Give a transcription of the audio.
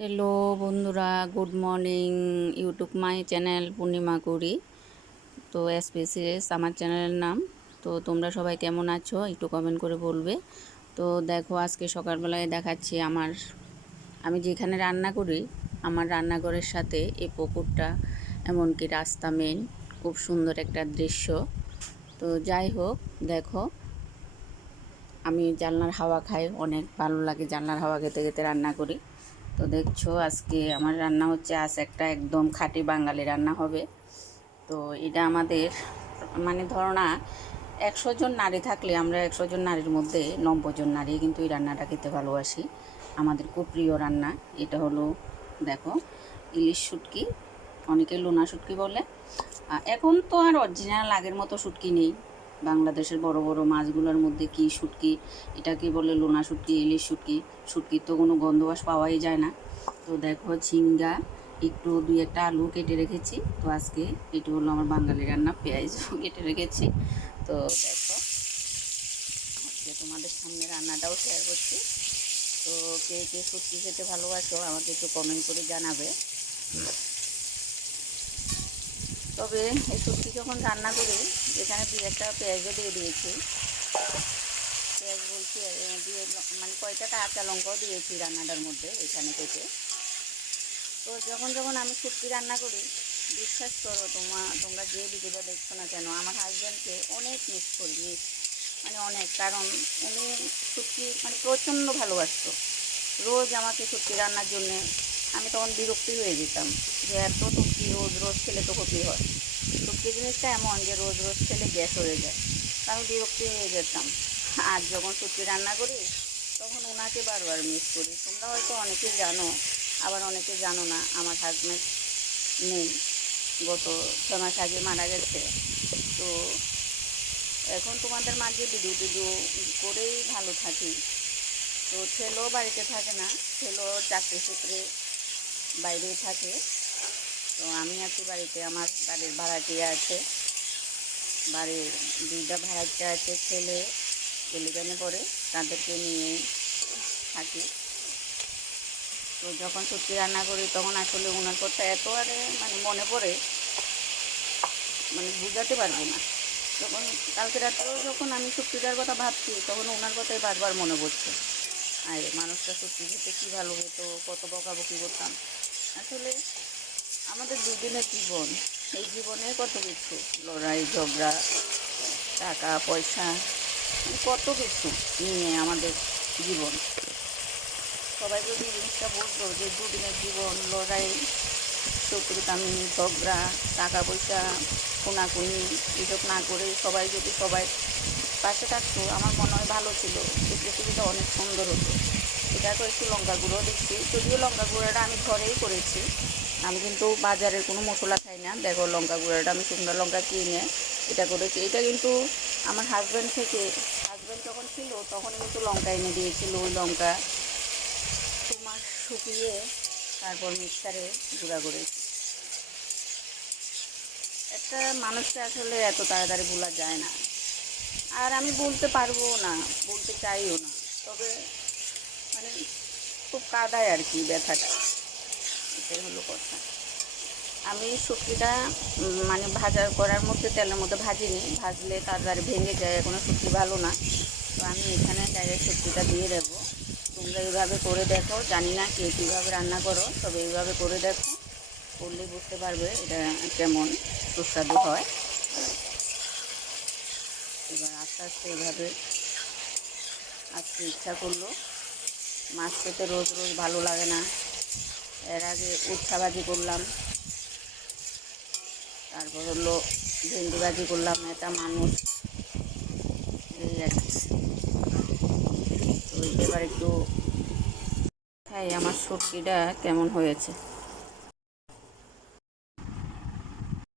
Hello বন্ধুরা, good morning. YouTube my channel Purnima করি। তো এসপিসিএস আমার চ্যানেলের নাম। তো তোমরা সবাই কেমন আছো একটু কমেন্ট করে বলবে। তো দেখো, আজকে সকালবেলায় দেখাচ্ছি আমি যেখানে রান্না করি আমার রান্নাঘরের সাথে এই পুকুরটা, এমনকি রাস্তা মেন, খুব সুন্দর একটা দৃশ্য। তো যাই হোক, দেখো, আমি জানলার হাওয়া খাই, অনেক ভালো লাগে জানলার হাওয়া খেতে খেতে রান্না করি। তো দেখছো, আজকে আমার রান্না হচ্ছে একটা একদম খাঁটি বাঙালি রান্না হবে। তো এটা আমাদের মানে ধরো না, 100 জন নারী থাকলে আমরা 100 জন নারীর মধ্যে 90 জন নারী কিন্তু এই রান্নাটা খেতে ভালোবাসি। আমাদের খুব প্রিয় রান্না এটা হলো, দেখো, ইলিশ শুটকি, অনেকে লোনা শুটকি বলে। এখন তো আর অরিজিনাল আগের মতো শুটকি নেই। বাংলাদেশের বড় বড় মাছগুলোর মধ্যে কি শুটকি, এটাকে বলে লোনা শুটকি, ইলিশ শুটকি। শুটকির তো কোনো গন্ধবাস পাওয়াই যায় না। তো দেখো, ঝিঙ্গা, একটু 2-1টা আলু কেটে রেখেছি। তো আজকে এটা হলো আমার বাঙালি রান্না, পেঁয়াজ কেটে রেখেছি। তো দেখো, আজকে তোমাদের সামনে রান্নাটাও শেয়ার করছি। তো কে কে শুটকি খেতে ভালোবাসো আমাকে একটু কমেন্ট করে জানাবে। তবে এই শুটকি যখন রান্না করি, এখানে 2-1টা পেঁয়াজও দিয়ে দিয়েছি। পেঁয়াজ বলছি দিয়ে, মানে কয়টা কাঁচা লঙ্কাও দিয়েছি রান্নাটার মধ্যে এখানে কেটে। তো যখন যখন আমি শুটকি রান্না করি, বিশ্বাস করো তোমরা যে ভিডিওটা দেখছো না কেন, আমার হাজব্যান্ডকে অনেক মিস করি, মানে অনেক। কারণ উনি শুটকি মানে প্রচণ্ড ভালোবাসতো। রোজ আমাকে শুটকি রান্নার জন্যে, আমি তখন বিরক্তি হয়ে যেতাম যে এত শুটকি রোজ রোজ খেলে তো ক্ষতি হয়। শুটকি জিনিসটা এমন যে রোজ রোজ খেলে গ্যাস হয়ে যায়। আমি বিরক্তি হয়ে যেতাম। আর যখন শুটকি রান্না করি তখন ওনাকে বারবার মিস করি। তোমরা হয়তো অনেকে জানো, আবার অনেকে জানো না, আমার হাজব্যান্ড নেই, গত 6 মাস আগে মারা গেছে। তো এখন তোমাদের মাঝে ভিডিও টিডিও করেই ভালো থাকি। তো ছেলেও বাড়িতে থাকে না, ছেলেও চাকরি সূত্রে বাইরেই থাকে। তো আমি আছি বাড়িতে, আমার বাড়ির ভাড়াটিয়া আছে, বাড়ির 2টা ভাড়াটিয়া আছে, ছেলে 11-এ পড়ে, তাদেরকে নিয়ে থাকি। তো যখন সত্যি রান্না করি তখন আসলে ওনার কথা এত আরে মানে মনে পড়ে, মানে বুঝাতে পারবো না। যখন কালকে রাত্রেও যখন আমি সত্যিটার কথা ভাবছি তখন ওনার কথাই বারবার মনে পড়ছে। আর মানুষটা সত্যি খেতে কী ভালো হতো, কত বকাবকি করতাম। আসলে আমাদের দুদিনের জীবন, এই জীবনে কত কিছু লড়াই ঝগড়া, টাকা পয়সা, কত কিছু নিয়ে আমাদের জীবন। সবাই যদি জিনিসটা বুঝতো যে দুদিনের জীবন, লড়াই, শত্রুতামি, ঝগড়া, টাকা পয়সা, খুনাখুনি এসব না করে সবাই যদি সবাই পাশে থাকতো, আমার মনে হয় ভালো ছিল, এই পৃথিবীটা অনেক সুন্দর হতো। এটা তো একটু লঙ্কা গুঁড়ো দিচ্ছি, যদিও লঙ্কা গুঁড়োটা আমি ঘরেই করেছি, আমি কিন্তু বাজারের কোনো মশলা খাই না। দেখো, লঙ্কা গুঁড়োটা আমি শুকনো লঙ্কা কিনে এটা করেছি। এটা কিন্তু আমার হাজব্যান্ড যখন ছিল তখন কিন্তু লঙ্কা এনে দিয়েছিল। ওই লঙ্কা তোমার শুকিয়ে তারপর মিক্সারে গুঁড়া করেছি। একটা মানুষকে আসলে এত তাড়াতাড়ি ভোলা যায় না, আর আমি বলতে পারবো না, বলতে চাইও না। তবে মানে খুব কাদায় আর কি ব্যথাটা, এটাই হলো কথা। আমি শুটকিটা মানে করার মধ্যে তেলের মধ্যে ভাজিনি, ভাজলে তাড়াতাড়ি ভেঙে যায়, এখনও শুটকি ভালো না। তো আমি এখানে ডাইরেক্ট শুটকিটা দিয়ে দেবো। তোমরা এইভাবে করে দেখো, জানি না কে কীভাবে রান্না করো, তবে এইভাবে করে দেখো, করলে বুঝতে পারবে এটা কেমন সুস্বাদু হয়। এবার আস্তে আস্তে এভাবে, আজকে ইচ্ছা করলো, মাছ খেতে রোজ রোজ ভালো লাগে না। এর আগে উচ্ছা ভাজি করলাম, তারপর হলো ভেন্ডি ভাজি করলাম, এটা মানুষ এই আর কি। তো এবার একটু খাই আমার সবজিটা কেমন হয়েছে।